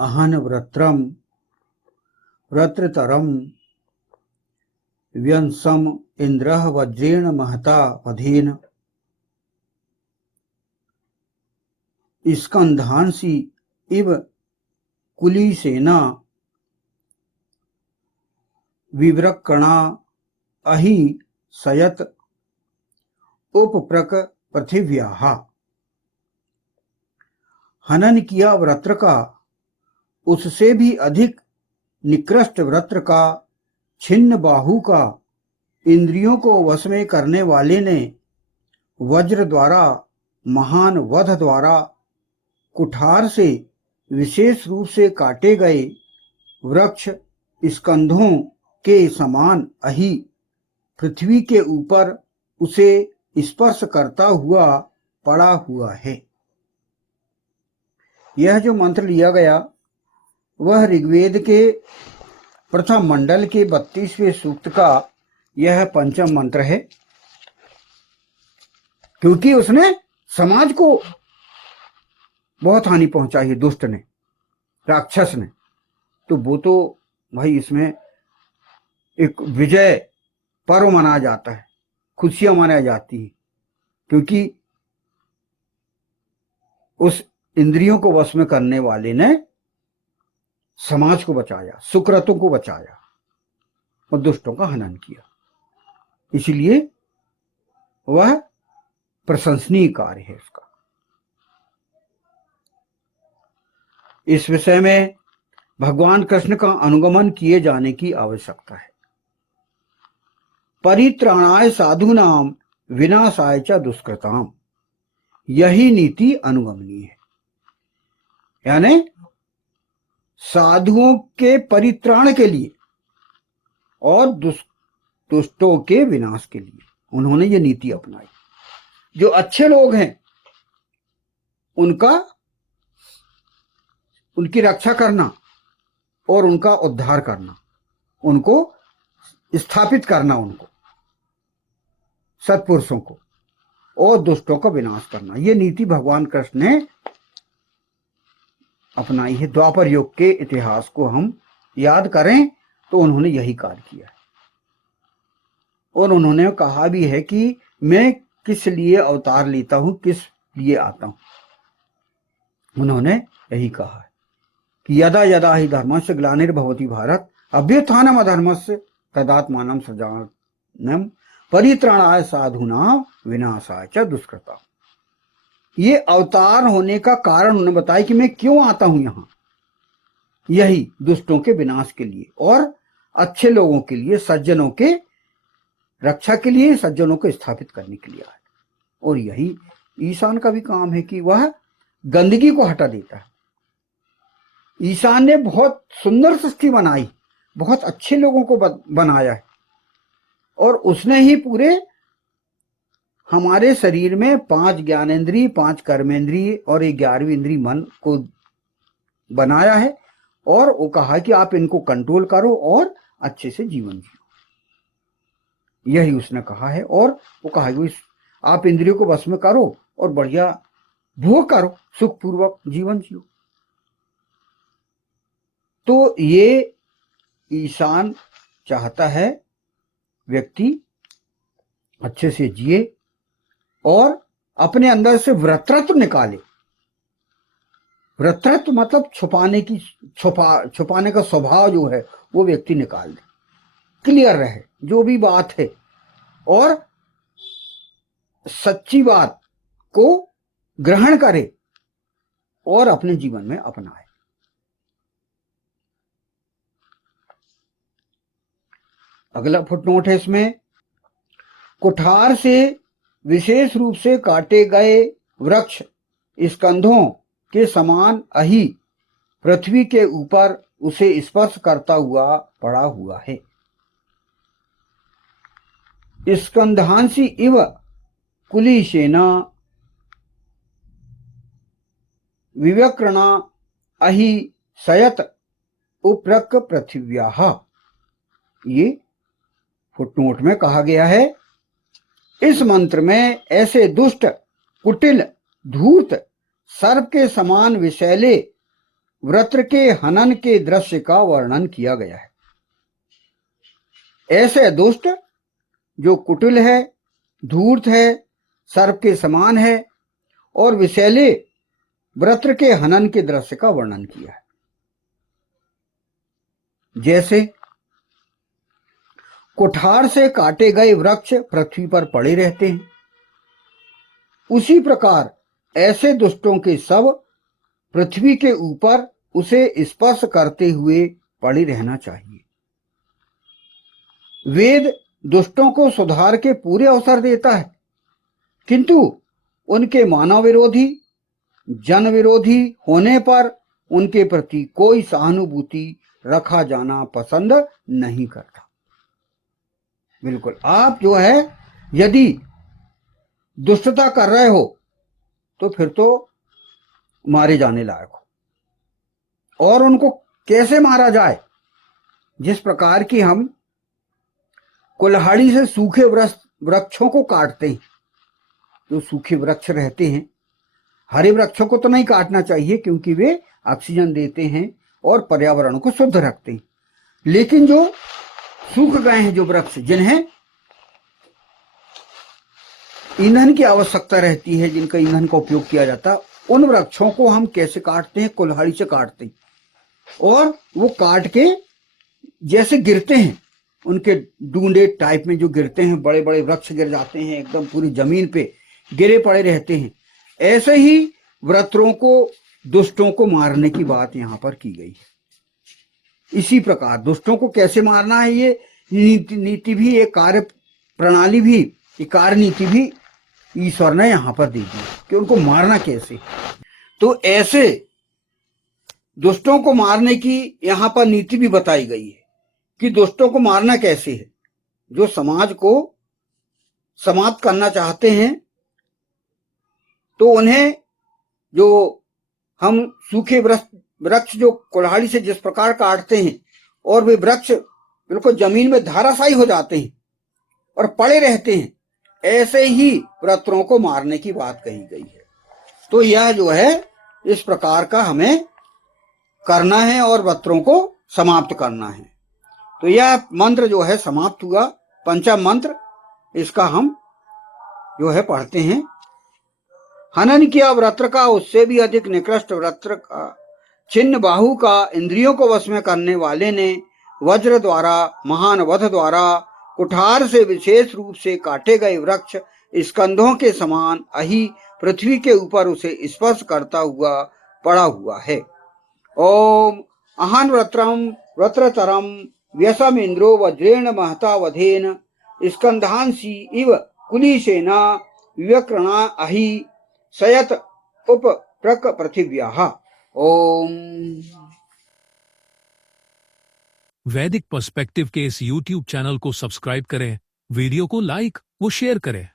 अहन व्रत्रम व्रत्रतरम व्यंसम इंद्रः वज्रेण महता वधेन स्कंधांसि इव कुलीसेना विव्रकणा अहि सयत उपप्रक पृथिव्याः। हनन किया व्रत्र का, उससे भी अधिक निकृष्ट व्रत्र का, छिन्न बाहु का, इंद्रियों को वश में करने वाले ने वज्र द्वारा, महान वध द्वारा, कुठार से विशेष रूप से काटे गए वृक्ष स्कंधों के समान अहि पृथ्वी के ऊपर उसे स्पर्श करता हुआ पड़ा हुआ है। यह जो मंत्र लिया गया वह ऋग्वेद के प्रथम मंडल के 32वें सूक्त का यह पंचम मंत्र है, क्योंकि उसने समाज को बहुत हानि पहुंचाई है दुष्ट ने, राक्षस ने। तो वो तो भाई इसमें एक विजय पर्व मनाया जाता है, खुशियां मनाई जाती हैं, क्योंकि उस इंद्रियों को वश में करने वाले ने समाज को बचाया, सुकृतों को बचाया और दुष्टों का हनन किया। इसलिए वह प्रशंसनीय कार्य है उसका। इस विषय में भगवान कृष्ण का अनुगमन किए जाने की आवश्यकता है। परित्राणाय साधूनाम विनाशाय च दुष्कृताम, यही नीति अनुगमनीय है। यानी साधुओं के परित्राण के लिए और दुष्टों के विनाश के लिए उन्होंने ये नीति अपनाई। जो अच्छे लोग हैं उनकी रक्षा करना और उनका उद्धार करना, उनको स्थापित करना, उनको सत्पुरुषों को, और दुष्टों का विनाश करना, ये नीति भगवान कृष्ण ने अपनाई है। द्वापर युग के इतिहास को हम याद करें तो उन्होंने यही कार्य किया है। और उन्होंने कहा भी है कि मैं किस लिए अवतार लेता हूं, किस लिए आता हूं। उन्होंने यही कहा है कि यदा यदा हि धर्मस्य ग्लानिर्भवति भारत अभ्युत्थानम् अधर्मस्य तदात्मानं सृजाम्यहम् परित्राणाय साधूनां विनाशाय च दुष्कृताम्। ये अवतार होने का कारण उन्होंने बताया कि मैं क्यों आता हूं यहां, यही दुष्टों के विनाश के लिए और अच्छे लोगों के लिए, सज्जनों के रक्षा के लिए, सज्जनों को स्थापित करने के लिए आए। और यही ईशान का भी काम है कि वह गंदगी को हटा देता है। ईशान ने बहुत सुंदर सृष्टि बनाई, बहुत अच्छे लोगों को बनाया है, और उसने ही पूरे हमारे शरीर में 5 ज्ञानेंद्रिय, 5 कर्मेंद्रिय और 11वीं इंद्रिय मन को बनाया है। और वो कहा कि आप इनको कंट्रोल करो और अच्छे से जीवन जियो, यही उसने कहा है। और वो कहा कि आप इंद्रियों को वश में करो और बढ़िया भोग करो, सुखपूर्वक जीवन जियो। तो ये ईशान चाहता है व्यक्ति अच्छे से जिए और अपने अंदर से वृत्रत्व निकाले। वृत्रत्व मतलब छुपाने का स्वभाव जो है वो व्यक्ति निकाल दे, क्लियर रहे जो भी बात है, और सच्ची बात को ग्रहण करे और अपने जीवन में अपनाए। अगला फुटनोट है इसमें, कुठार से विशेष रूप से काटे गए वृक्ष स्कंधों के समान अहि पृथ्वी के ऊपर उसे स्पर्श करता हुआ पड़ा हुआ है। स्कंधांसि इव कुलीसेना विवक्रणा अहि सयत उपरक पृथिव्याः। ये फुटनोट में कहा गया है। इस मंत्र में ऐसे दुष्ट, कुटिल, धूर्त, सर्प के समान विषैले वृत्र के हनन के दृश्य का वर्णन किया गया है। ऐसे दुष्ट जो कुटिल है, धूर्त है, सर्प के समान है और विषैले वृत्र के हनन के दृश्य का वर्णन किया है। जैसे कुठार से काटे गए वृक्ष पृथ्वी पर पड़े रहते हैं, उसी प्रकार ऐसे दुष्टों के सब पृथ्वी के ऊपर उसे स्पर्श करते हुए पड़े रहना चाहिए। वेद दुष्टों को सुधार के पूरे अवसर देता है, किंतु उनके मानव विरोधी, जन विरोधी होने पर उनके प्रति कोई सहानुभूति रखा जाना पसंद नहीं करता। बिल्कुल, आप जो है यदि दुष्टता कर रहे हो तो फिर तो मारे जाने लायक हो। और उनको कैसे मारा जाए? जिस प्रकार की हम कुल्हाड़ी से सूखे वृक्षों को काटते हैं, जो सूखे वृक्ष रहते हैं, हरे वृक्षों को तो नहीं काटना चाहिए क्योंकि वे ऑक्सीजन देते हैं और पर्यावरण को शुद्ध रखते हैं, लेकिन जो सूख गए हैं, जो वृक्ष जिन्हें ईंधन की आवश्यकता रहती है, जिनका ईंधन का उपयोग किया जाता है, उन वृक्षों को हम कैसे काटते हैं? कुल्हाड़ी से काटते हैं और वो काट के जैसे गिरते हैं, उनके डूंडे टाइप में जो गिरते हैं, बड़े बड़े वृक्ष गिर जाते हैं, एकदम पूरी जमीन पे गिरे पड़े रहते हैं। ऐसे ही वृत्रों को, दुष्टों को मारने की बात यहाँ पर की गई है। इसी प्रकार दुष्टों को कैसे मारना है, ये नीति भी, एक कार्य प्रणाली भी, एक कार्य नीति भी ईश्वर ने यहाँ पर दे दी कि उनको मारना कैसे। तो ऐसे दुष्टों को मारने की यहाँ पर नीति भी बताई गई है कि दुष्टों को मारना कैसे है। जो समाज को समाप्त करना चाहते हैं तो उन्हें, जो हम सूखे वृक्ष जो कुल्हाड़ी से जिस प्रकार काटते हैं और वे वृक्ष बिल्कुल जमीन में धराशायी हो जाते हैं और पड़े रहते हैं, ऐसे ही वृत्रों को मारने की बात कही गई है। तो यह जो है इस प्रकार का हमें करना है और वृत्रों को समाप्त करना है। तो यह मंत्र जो है समाप्त हुआ, पंचम मंत्र, इसका हम जो है पढ़ते हैं। हनन किया वृत्र का, उससे भी अधिक निकृष्ट वृत्र का, छिन्न बाहु का, इंद्रियों को वश में करने वाले ने वज्र द्वारा, महान वध द्वारा, कुठार से विशेष रूप से काटे गए वृक्ष स्कंधों के समान अहि पृथ्वी के ऊपर उसे स्पर्श करता हुआ पड़ा हुआ है। ओम अहन वृत्रम वृत्रतरम व्यसम इंद्रो वज्रेण महता वधेन स्कंधांसी इव कुलीशेना विवक्रणा अहि सयत उप प्रक पृथिव्याः। ओम। वैदिक पर्सपेक्टिव के इस YouTube चैनल को सब्सक्राइब करें, वीडियो को लाइक व शेयर करें।